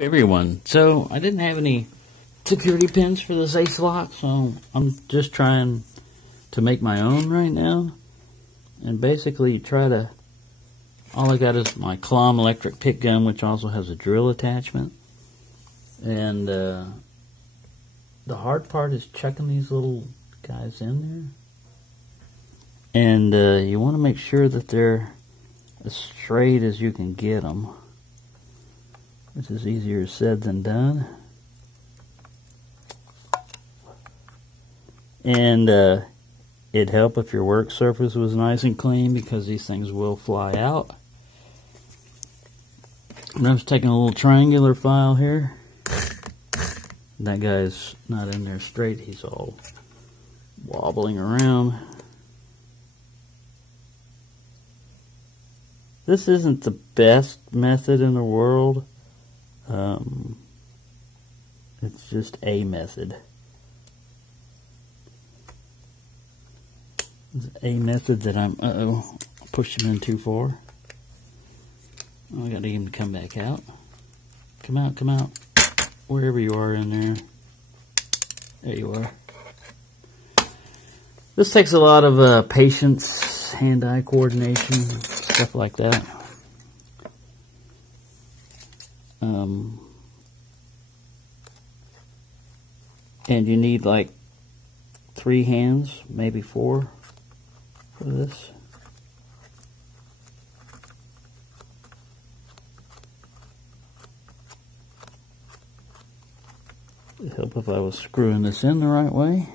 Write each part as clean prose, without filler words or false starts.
Everyone. So I didn't have any security pins for this Ace lock, so I'm just trying to make my own right now. And basically all I got is my Clom electric pick gun, which also has a drill attachment. And the hard part is checking these little guys in there. And you want to make sure that they're as straight as you can get them, which is easier said than done. And it'd help if your work surface was nice and clean, because these things will fly out. And I'm just taking a little triangular file here. That guy's not in there straight, he's all wobbling around. This isn't the best method in the world. It's just a method. It's a method that I pushed him in too far. Oh, I gotta get him to come back out. Come out. Wherever you are in there. There you are. This takes a lot of patience, hand-eye coordination, stuff like that. And you need like 3 hands, maybe 4 for this. It'd help if I was screwing this in the right way.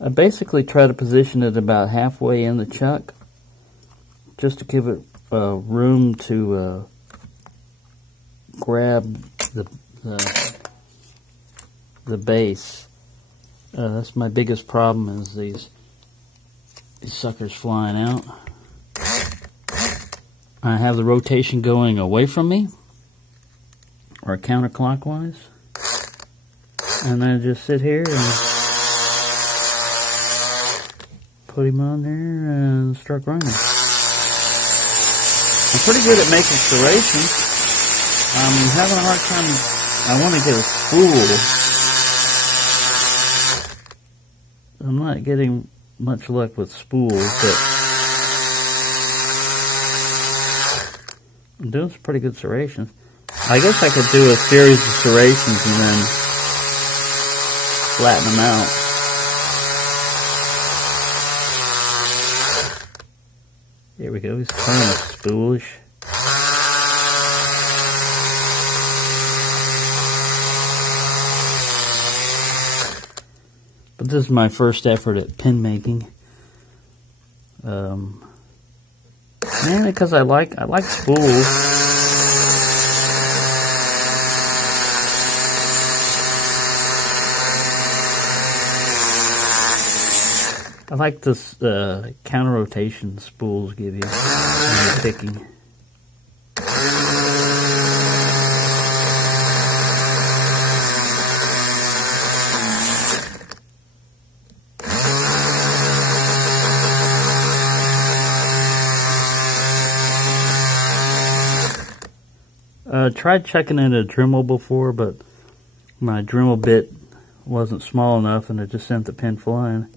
I basically try to position it about halfway in the chuck, just to give it room to grab the base. That's my biggest problem, is these suckers flying out. I have the rotation going away from me, or counterclockwise, and I just sit here and put him on there and start running. I'm pretty good at making serrations. I'm having a hard time. I want to get a spool. I'm not getting much luck with spools, but I'm doing some pretty good serrations. I guess I could do a series of serrations and then flatten them out. There we go, he's kind of spoolish. But this is my first effort at pin making. Mainly because I like spools. I like this counter rotation spools give you when you're picking. Tried checking in a Dremel before, but my Dremel bit wasn't small enough and it just sent the pin flying.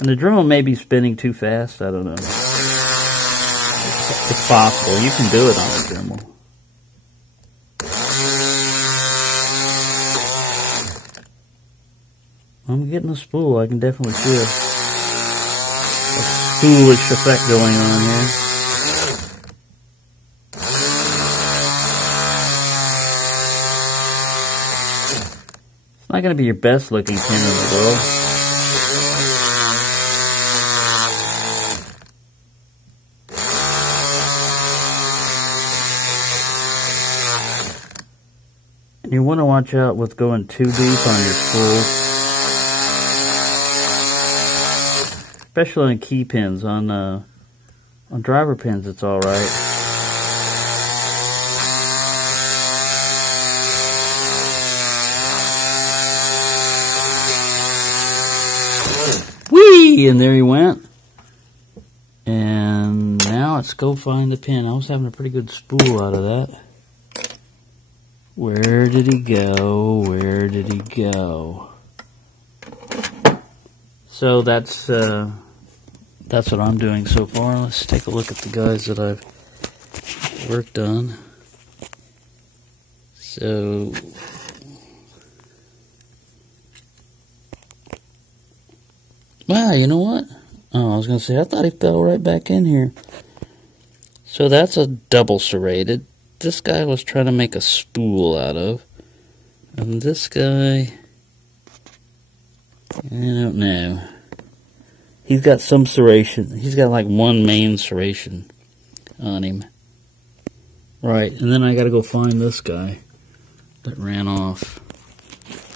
And the Dremel may be spinning too fast, I don't know. It's possible, you can do it on a Dremel. I'm getting a spool, I can definitely see a spoolish effect going on here. It's not going to be your best looking pin in the world. And you want to watch out with going too deep on your spool. Especially on key pins. On driver pins it's alright. Whee! And there he went. And now it's go find the pin. I was having a pretty good spool out of that. Where did he go? Where did he go? So that's what I'm doing so far. Let's take a look at the guys that I've worked on. So wow, you know what? Oh, I was going to say, I thought he fell right back in here. So that's a double serrated. This guy was trying to make a spool out of. And this guy, I don't know. He's got some serration. He's got like one main serration on him. Right, and then I got to go find this guy that ran off.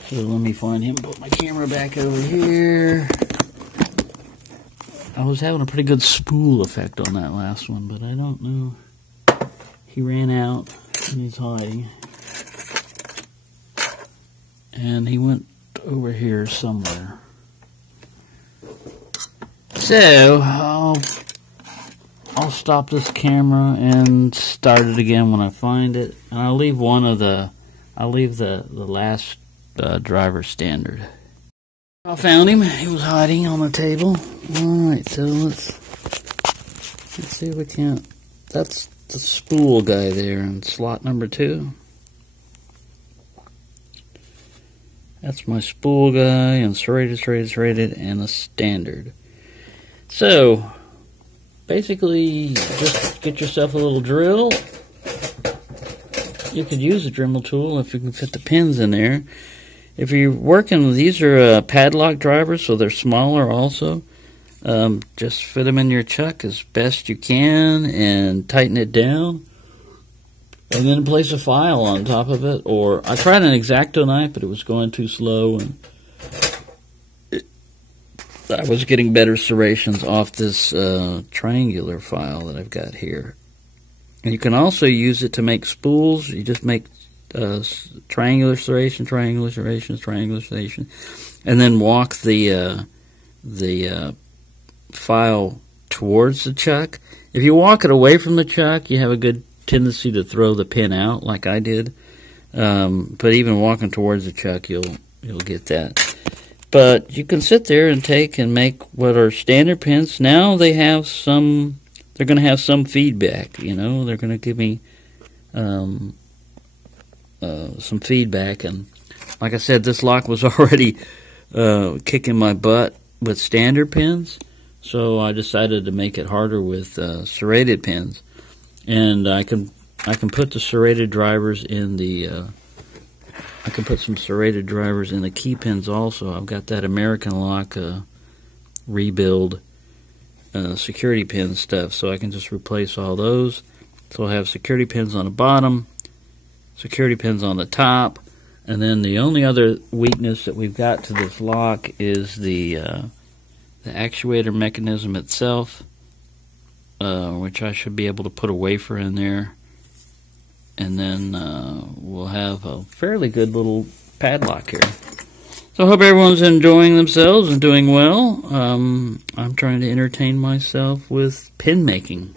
So let me find him, put my camera back over here. I was having a pretty good spool effect on that last one, but I don't know. He ran out and he's hiding. And he went over here somewhere. So I'll stop this camera and start it again when I find it. And I'll leave the last driver standard. I found him. He was hiding on the table. Alright, so let's see if we can't. That's the spool guy there in slot number 2. That's my spool guy, and serrated, and a standard. So, basically, just get yourself a little drill. You could use a Dremel tool if you can fit the pins in there. If you're working, these are padlock drivers, so they're smaller also. Just fit them in your chuck as best you can and tighten it down. And then place a file on top of it. Or I tried an X-Acto knife, but it was going too slow. And I was getting better serrations off this triangular file that I've got here. And you can also use it to make spools. You just make triangular serration, and then walk the file towards the chuck. If you walk it away from the chuck, you have a good tendency to throw the pin out, like I did. But even walking towards the chuck, you'll get that. But you can sit there and take and make what are standard pins. Now they have some. They're going to have some feedback. You know, they're going to give me some feedback, and like I said, this lock was already kicking my butt with standard pins, so I decided to make it harder with serrated pins. And I can put the serrated drivers in the I can put some serrated drivers in the key pins also. I've got that American Lock rebuild security pin stuff, so I can just replace all those. So I'll have security pins on the bottom, security pins on the top, and then the only other weakness that we've got to this lock is the actuator mechanism itself, which I should be able to put a wafer in there, and then we'll have a fairly good little padlock here. So I hope everyone's enjoying themselves and doing well. I'm trying to entertain myself with pin making.